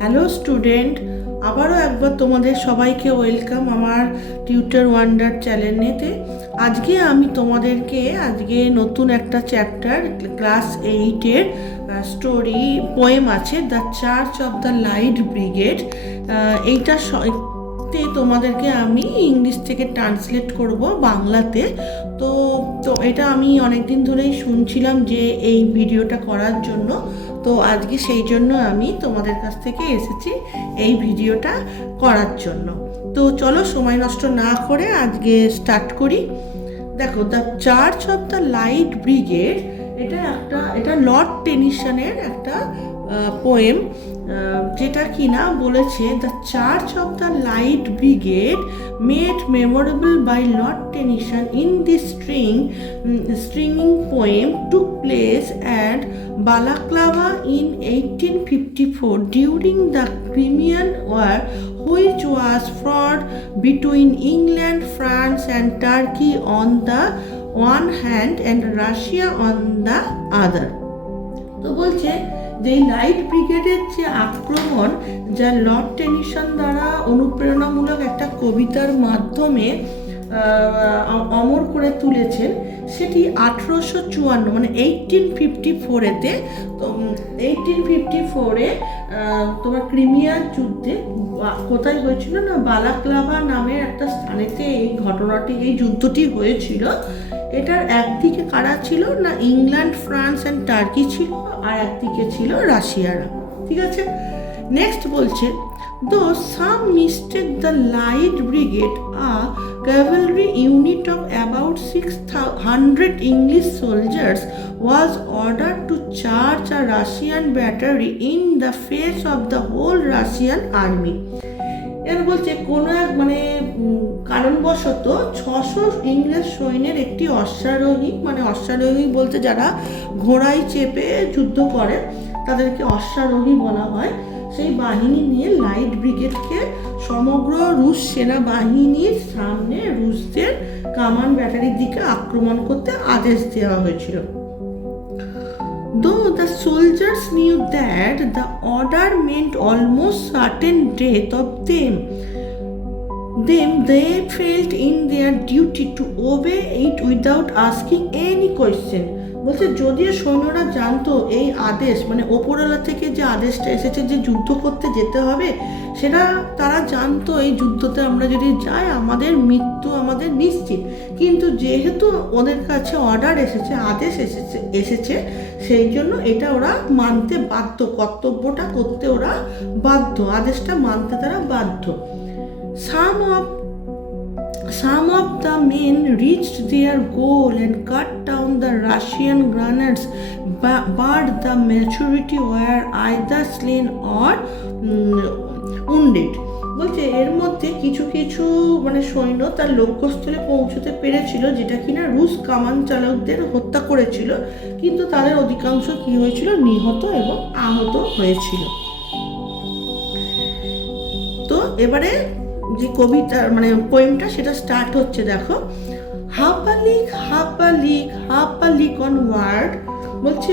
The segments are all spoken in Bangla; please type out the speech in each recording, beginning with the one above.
হ্যালো স্টুডেন্ট, আবারও একবার তোমাদের সবাইকে ওয়েলকাম আমার টিউটর ওয়ান্ডার চ্যানেলেতে। আজকে আমি তোমাদেরকে নতুন একটা চ্যাপ্টার ক্লাস 8-এর স্টোরি পোয়েম আছে the charge of the light brigade. এইটা তোমাদেরকে আমি ইংলিশ থেকে ট্রান্সলেট করব বাংলাতে। তো তো এটা আমি অনেক দিন ধরেই শুনছিলাম যে এই ভিডিওটা করার জন্য। তো আজকে সেই জন্য আমি তোমাদের কাছ থেকে এসেছি এই ভিডিওটা করার জন্য। তো চলো সময় নষ্ট না করে আজকে স্টার্ট করি। দেখো, the charge of the light brigade এটা লর্ড টেনিসনের একটা পোয়েম, যেটা কিনা বলেছে the charge of the light brigade made memorable by lord Tennyson in this stringing poem took place at Balaclava in 1854 during the Crimean War, which was fought between England, France and Turkey on the one hand and Russia on the other. তো বলছে যে লাইট ব্রিগেডের যে আক্রমণ, যা লর্ড টেনিসন দ্বারা অনুপ্রেরণামূলক একটা কবিতার মাধ্যমে অমর করে তুলেছেন, সেটি 1854 মানে 1854-এতে। তো 1854-এ তোমার ক্রিমিয়ার যুদ্ধে কোথায় হয়েছিল না, বালাক্লাভা নামের একটা স্থানেতে এই যুদ্ধটি হয়েছিল। এটার একদিকে কারা ছিল না, ইংল্যান্ড, ফ্রান্স অ্যান্ড টার্কি ছিল, আর একদিকে ছিল রাশিয়ারা। ঠিক আছে, নেক্সট বলছে দো some mistake the light brigade a cavalry unit of about 600 English soldiers was ordered to charge a Russian battery in the face of the whole Russian army. এর বলছে কোনো এক কারণবশত 600 ইংরেজ সৈন্যের একটি অশ্বারোহী বলতে যারা ঘোড়ায় চেপে যুদ্ধ করে তাদেরকে অশ্বারোহী বলা হয়, সেই বাহিনী নিয়ে লাইট ব্রিগেডকে সমগ্র রুশ সেনাবাহিনীর সামনে রুশদের কামান ব্যাটারির দিকে আক্রমণ করতে আদেশ দেওয়া হয়েছিল। Though the soldiers knew that the order meant almost certain death of them, they felt in their duty to obey it without asking any question. বলছে যদিও সৈন্যরা জানতো এই আদেশ ওপরওয়ালা থেকে যে আদেশটা এসেছে যে যুদ্ধ করতে যেতে হবে, সেটা তারা জানতো এই যুদ্ধতে আমরা যদি যাই আমাদের মৃত্যু আমাদের নিশ্চিত। কিন্তু যেহেতু ওদের কাছে অর্ডার এসেছে, আদেশ এসেছে সেই জন্য এটা ওরা মানতে বাধ্য, কর্তব্যটা করতে ওরা বাধ্য, আদেশটা মানতে তারা বাধ্য। Some of the men reached their goal and cut down the Russian gunners, but the majority were either slain or wounded. বলছে এর মধ্যে কিছু সৈন্য তার লক্ষ্যস্থলে পৌঁছতে পেরেছিল, যেটা কিনা রুশ কামান চালকদের হত্যা করেছিল, কিন্তু তাদের অধিকাংশ কি হয়েছিল, নিহত এবং আহত হয়েছিল। তো এবারে যে কবিতা পোয়েমটা সেটা স্টার্ট হচ্ছে। দেখো, হাপালিক অন ওয়ার্ড বলছে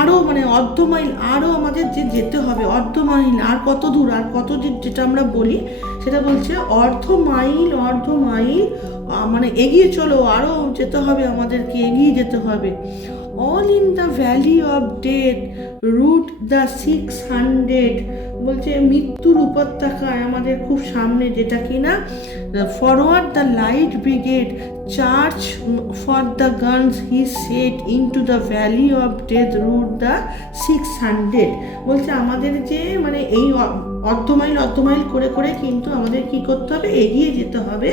আরো অর্ধ মাইল, আরো আমাদের যে যেতে হবে অর্ধ মাইল, আর কত দূর, আর কত যেটা আমরা বলি সেটা বলছে অর্ধ মাইল এগিয়ে চলো, আরো যেতে হবে, আমাদেরকে এগিয়ে যেতে হবে। All in the valley of death rode the 600 বলছে মৃত্যুর উপত্যকায় আমাদের খুব সামনে, যেটা কিনা forward the light brigade charge for the guns he said into the valley of death rode the 600 বলছে আমাদের যে এই অর্ধ মাইল করে কিন্তু আমাদের কি করতে হবে, এগিয়ে যেতে হবে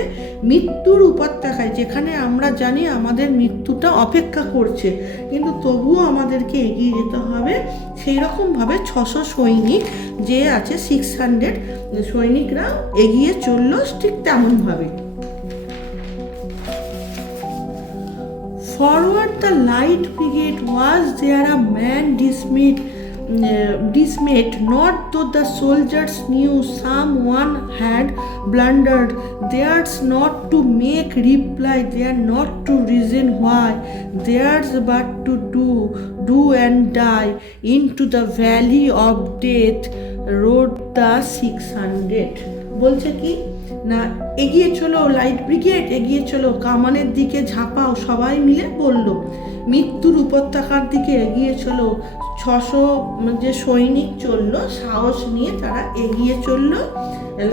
মৃত্যুর উপত্যকায়, যেখানে আমরা জানি আমাদের মৃত্যুটা অপেক্ষা করছে, কিন্তু তবুও আমাদেরকে এগিয়ে যেতে হবে। সেই রকমভাবে 600 সৈনিক যে আছে 600 সৈনিকরা এগিয়ে চললো ঠিক তেমনভাবে। Forward the light brigade was there a man dismayed dismayed, not though the soldiers knew someone had blundered. Theirs not to make reply, they are not to reason why, theirs but to do and die. Into the valley of death rode the 600. বলছে কি না, এগিয়ে চলো লাইট ব্রিগেড, এগিয়ে চলো, কামানের দিকে ঝাঁপাও, সবাই মিলে বলল। মৃত্যুর উপত্যকার দিকে এগিয়ে চলো। 600 যে সৈনিক চললো, সাহস নিয়ে তারা এগিয়ে চললো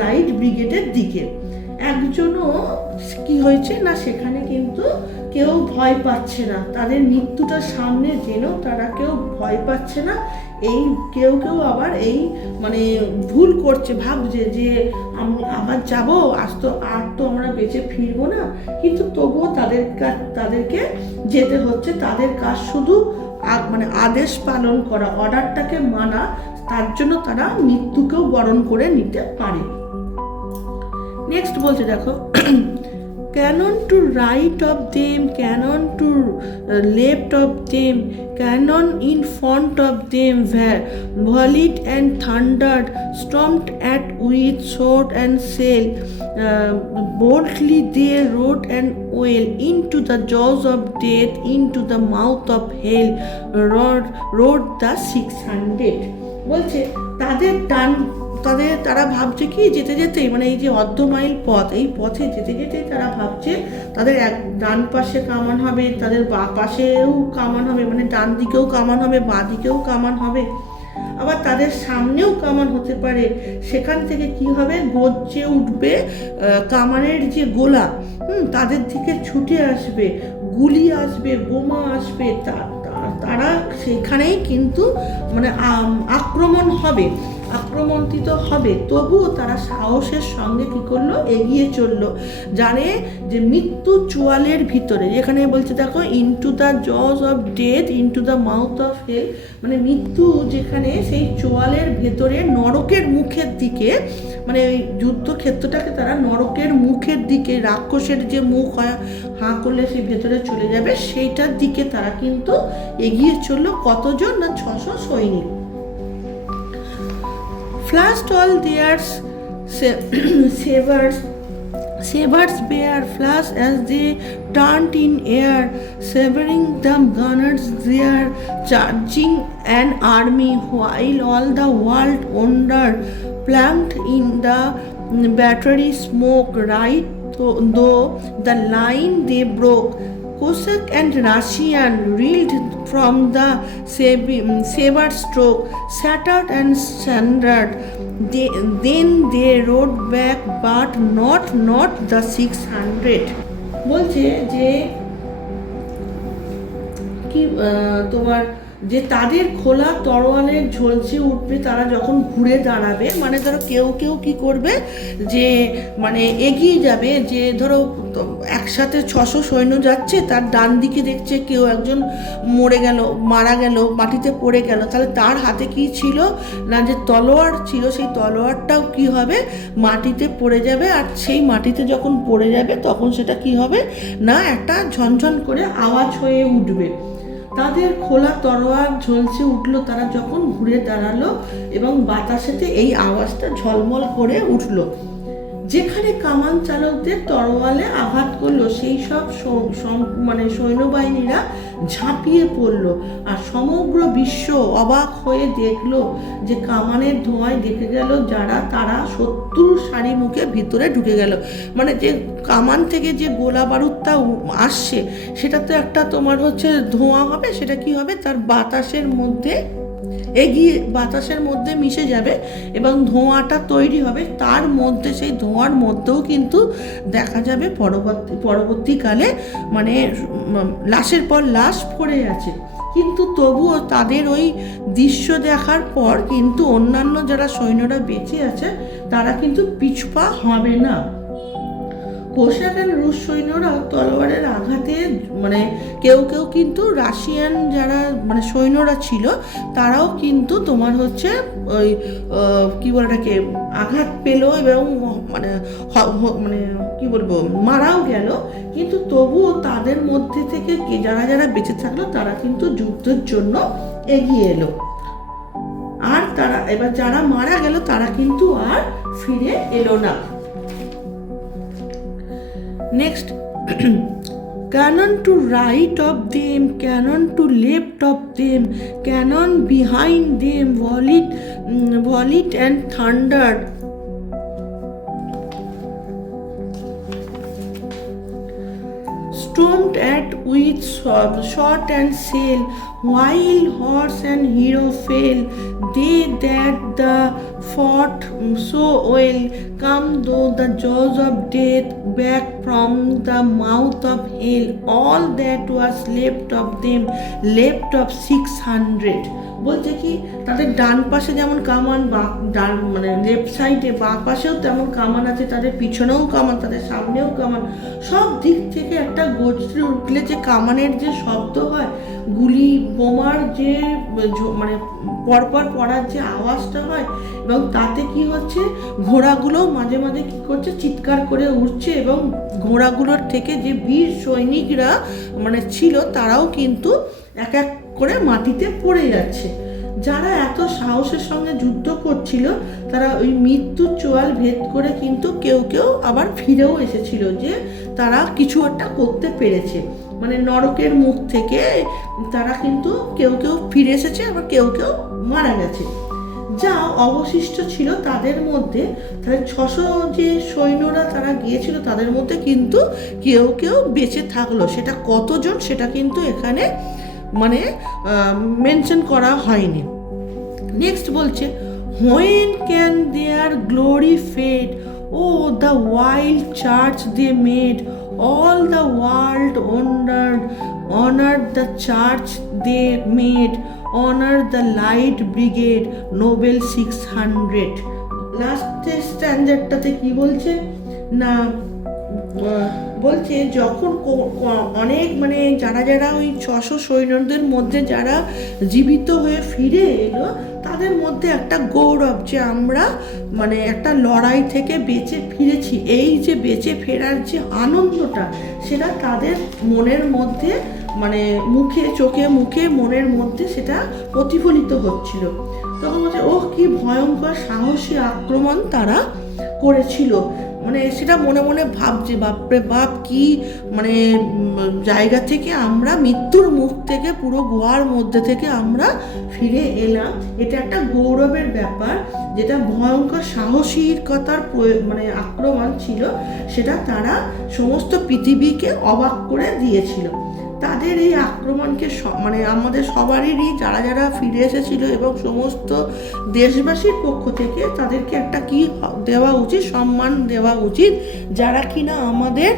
লাইট ব্রিগেডের দিকে। একজনও কি হয়েছে না, সেখানে কিন্তু কেউ ভয় পাচ্ছে না, তাদের মৃত্যুটা সামনে জেনেও তারা কেউ ভয় পাচ্ছে না। এই কেউ কেউ আবার এই মানে ভুল করছে, ভাবছে যে আমি আবার যাব, আর তো আমরা বেঁচে ফিরবো না, কিন্তু তবুও তাদেরকে যেতে হচ্ছে। তাদের কাজ শুধু মানে আদেশ পালন করা, অর্ডারটাকে মানা, তার জন্য তারা মৃত্যুকেও বরণ করে নিতে পারে। নেক্সট বলছে দেখো, cannon to right of them, cannon to left of them, cannon in front of them were volleyed and thundered, stormed at with sword and sail. Boldly they rode and well into the jaws of death, into the mouth of hell rode the 600. বলছে তারা ভাবছে কি, যেতে যেতেই মানে এই যে অর্ধ মাইল পথ, এই পথে যেতে যেতেই তারা ভাবছে তাদের ডান পাশে কামান হবে, তাদের বাঁ পাশেও কামান হবে, মানে ডান দিকেও কামান হবে, বাঁ দিকেও কামান হবে, আবার তাদের সামনেও কামান হতে পারে। সেখান থেকে কি হবে, গর্জে উঠবে কামানের যে গোলা, তাদের দিকে ছুটে আসবে, গুলি আসবে, বোমা আসবে, তারা সেখানেই কিন্তু মানে আক্রমণিত হবে। তবুও তারা সাহসের সঙ্গে কি করলো, এগিয়ে চললো। জানে যে মৃত্যু চোয়ালের ভিতরে, যেখানে বলছে দেখো into the jaws of death, into the mouth of hell, মানে মৃত্যু যেখানে সেই চোয়ালের ভেতরে নরকের মুখের দিকে, মানে ওই যুদ্ধক্ষেত্রটাকে তারা নরকের মুখের দিকে, রাক্ষসের যে মুখ হয় হাঁ করলে সেই ভেতরে চলে যাবে, সেইটার দিকে তারা কিন্তু এগিয়ে চললো। কতজন না, 600 সৈনিক। Flashed all their sabers bare flash as they turned in air, severing the gunners there, charging an army, while all the world wondered, planked in the battery smoke, right though the line they broke. Cossack and Russian reeled from the saber stroke, shattered and sundered. Then they rode back, but not the 600. বলছে যে কি তোমার যে তাদের খোলা তরোয়ালের ঝলসে উঠবে, তারা যখন ঘুরে দাঁড়াবে, মানে ধরো কেউ কি করবে যে মানে এগিয়ে যাবে, যে ধরো একসাথে 600 সৈন্য যাচ্ছে, তার ডান দিকে দেখছে কেউ একজন মারা গেল, মাটিতে পড়ে গেল, তাহলে তার হাতে কি ছিল না, যে তলোয়ার ছিল, সেই তলোয়ারটাও কি হবে, মাটিতে পড়ে যাবে। আর সেই মাটিতে যখন পড়ে যাবে তখন সেটা কি হবে না, একটা ঝনঝন করে আওয়াজ হয়ে উঠবে। তাদের খোলা তরোয়াল ঝলসে উঠলো, তারা যখন ঘুরে দাঁড়ালো এবং বাতাসেতে এই আওয়াজটা ঝলমল করে উঠলো। যেখানে কামান চালকদের তরোয়ালে আঘাত করলো, সেই সব মানে সৈন্যবাহিনীরা ঝাঁপিয়ে পড়লো, আর সমগ্র বিশ্ব অবাক হয়ে দেখলো যে কামানের ধোঁয়ায় দেখে গেল তারা শত্রুর সারি মুখে ভিতরে ঢুকে গেল। মানে যে কামান থেকে যে গোলা বারুদটা আসছে, সেটা তো একটা তোমার হচ্ছে ধোঁয়া হবে, সেটা কি হবে, তার বাতাসের মধ্যে মিশে যাবে এবং ধোঁয়াটা তৈরি হবে। তার মধ্যে সেই ধোঁয়ার মধ্যেও কিন্তু দেখা যাবে পরবর্তীকালে মানে লাশের পর লাশ পড়ে আছে। কিন্তু তবুও তাদের ওই দৃশ্য দেখার পর কিন্তু অন্যান্য যারা সৈন্যরা বেঁচে আছে তারা কিন্তু পিছপা হবে না। কোষাক আর রুশ সৈন্যরা তলোয়ারের আঘাতে মানে কেউ কিন্তু রাশিয়ান যারা মানে সৈন্যরা ছিল তারাও কিন্তু তোমার হচ্ছে ওই কি বলে এটাকে আঘাত পেল এবং মানে কি বলবো মারাও গেল। কিন্তু তবুও তাদের মধ্যে থেকে যারা বেঁচে থাকলো তারা কিন্তু যুদ্ধের জন্য এগিয়ে এলো। আর তারা এবার যারা মারা গেল তারা কিন্তু আর ফিরে এলো না। Next, cannon to right of them, cannon to left of them, cannon behind them, violet and thunder. Stormed at with shot and sail, while horse and hero fell. They that the fought so well, come though the jaws of death, back from the mouth of hell. All that was left of them, left of 600. বলছে কি তাদের ডান পাশে যেমন কামান, ডান মানে লেফট সাইডে বাঁ পাশেও তেমন কামান আছে, তাদের পিছনেও কামান, তাদের সামনেও কামান, সব দিক থেকে একটা গর্জে উঠলে যে কামানের যে শব্দ হয়, গুলি বোমার যে মানে পরপর পড়ার যে আওয়াজটা হয়, এবং তাতে কি হচ্ছে ঘোড়াগুলো মাঝে মাঝে কি করছে চিৎকার করে উঠছে, এবং ঘোড়াগুলোর থেকে যে বীর সৈনিকরা মানে ছিল তারাও কিন্তু এক এক করে মাটিতে পড়ে যাচ্ছে। যারা এত সাহসের সঙ্গে যুদ্ধ করছিল তারা ওই মৃত্যুর চোয়াল ভেদ করে কিন্তু কেউ কেউ আবার ফিরেও এসেছিল, যে তারা কিছু একটা করতে পেরেছে, মানে নরকের মুখ থেকে তারা কিন্তু কেউ কেউ ফিরে এসেছে, আবার কেউ কেউ মারা গেছে। যা অবশিষ্ট ছিল তাদের মধ্যে, তাদের 600 যে সৈন্যরা তারা গিয়েছিল তাদের মধ্যে কিন্তু কেউ কেউ বেঁচে থাকলো। সেটা কতজন সেটা কিন্তু এখানে মানে মেনশন করা হয়নি। নেক্সট বলছে, when can their glory fade, oh the wild charge they made, all the world honored the charge they made, honor the light brigade, noble 600. Last স্ট্যান্ডার্ডটাতে কি বলছে না, বলছে যখন অনেক মানে যারা ওই 600 সৈন্যদের মধ্যে যারা জীবিত হয়ে ফিরে এলো তাদের মধ্যে একটা গৌরব, যে আমরা মানে একটা লড়াই থেকে বেঁচে ফিরেছি, এই যে বেঁচে ফেরার যে আনন্দটা সেটা তাদের মনের মধ্যে মানে মুখে চোখে মুখে মনের মধ্যে সেটা প্রতিফলিত হচ্ছিল। তখন বলছে ওহ কি ভয়ঙ্কর সাহসী আক্রমণ তারা করেছিল, মানে সেটা মনে মনে ভাবছে বাপরে বাপ কি মানে জায়গা থেকে আমরা মৃত্যুর মুখ থেকে পুরো গুহার মধ্যে থেকে আমরা ফিরে এলাম। এটা একটা গৌরবের ব্যাপার, যেটা ভয়ঙ্কর সাহসিকতার মানে আক্রমণ ছিল, সেটা তারা সমস্ত পৃথিবীকে অবাক করে দিয়েছিল। তাদের এই আক্রমণকে মানে আমাদের সবারই যারা যারা ফিরে এসেছিল এবং সমস্ত দেশবাসীর পক্ষ থেকে তাদেরকে একটা কি দেওয়া উচিত, সম্মান দেওয়া উচিত, যারা কিনা আমাদের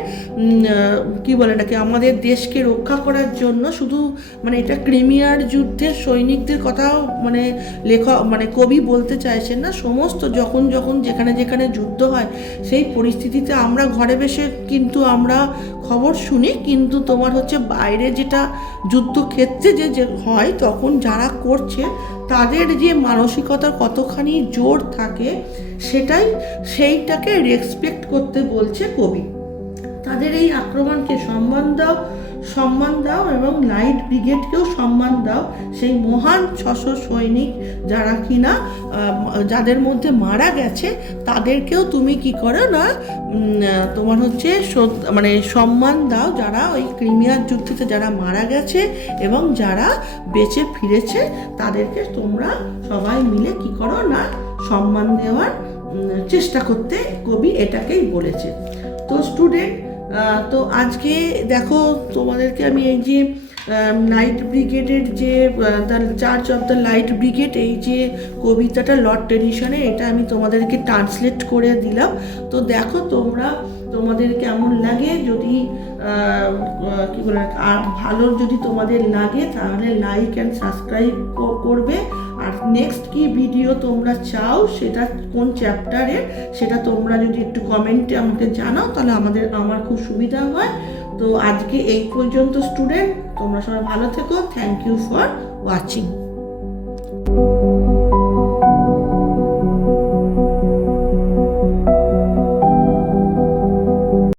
কি বলে নাকি আমাদের দেশকে রক্ষা করার জন্য শুধু মানে এটা ক্রিমিয়ার যুদ্ধের সৈনিকদের কথাও মানে লেখক মানে কবি বলতে চাইছেন না, সমস্ত যখন যেখানে যেখানে যুদ্ধ হয় সেই পরিস্থিতিতে আমরা ঘরে বসে কিন্তু আমরা খবর শুনি, কিন্তু তোমার হচ্ছে বাইরে যেটা যুদ্ধক্ষেত্রে যে হয় তখন যারা করছে তাদের যে মানসিকতার কতখানি জোর থাকে সেইটাকে রেসপেক্ট করতে বলছে কবি। তাদের এই আক্রমণকে সম্মান দাও এবং লাইট ব্রিগেডকেও সম্মান দাও, সেই মহান 600 সৈনিক যারা কিনা যাদের মধ্যে মারা গেছে তাদেরকেও তুমি কি করো না তোমার হচ্ছে মানে সম্মান দাও, যারা ওই ক্রিমিয়ার যুদ্ধেতে যারা মারা গেছে এবং যারা বেঁচে ফিরেছে তাদেরকে তোমরা সবাই মিলে কি করো না সম্মান দেওয়ার চেষ্টা করতে কবি এটাকেই বলেছে। তো স্টুডেন্ট, তো আজকে দেখো তোমাদেরকে আমি এই যে লাইট ব্রিগেডের যে the charge of the light brigade এই যে কবিতাটা লর্ড টেনিসনের, এটা আমি তোমাদেরকে ট্রান্সলেট করে দিলাম। তো দেখো তোমাদের কেমন লাগে, যদি কি বলে আর ভালো যদি তোমাদের লাগে তাহলে লাইক অ্যান্ড সাবস্ক্রাইব করবে। আর নেক্সট কি ভিডিও তোমরা চাও সেটা কোন চ্যাপ্টারে সেটা তোমরা যদি একটু কমেন্টে আমাকে জানাও তাহলে আমার খুব সুবিধা হয়। তো আজকে এই পর্যন্ত স্টুডেন্ট, তোমরা সবাই ভালো থেকো। Thank you for watching.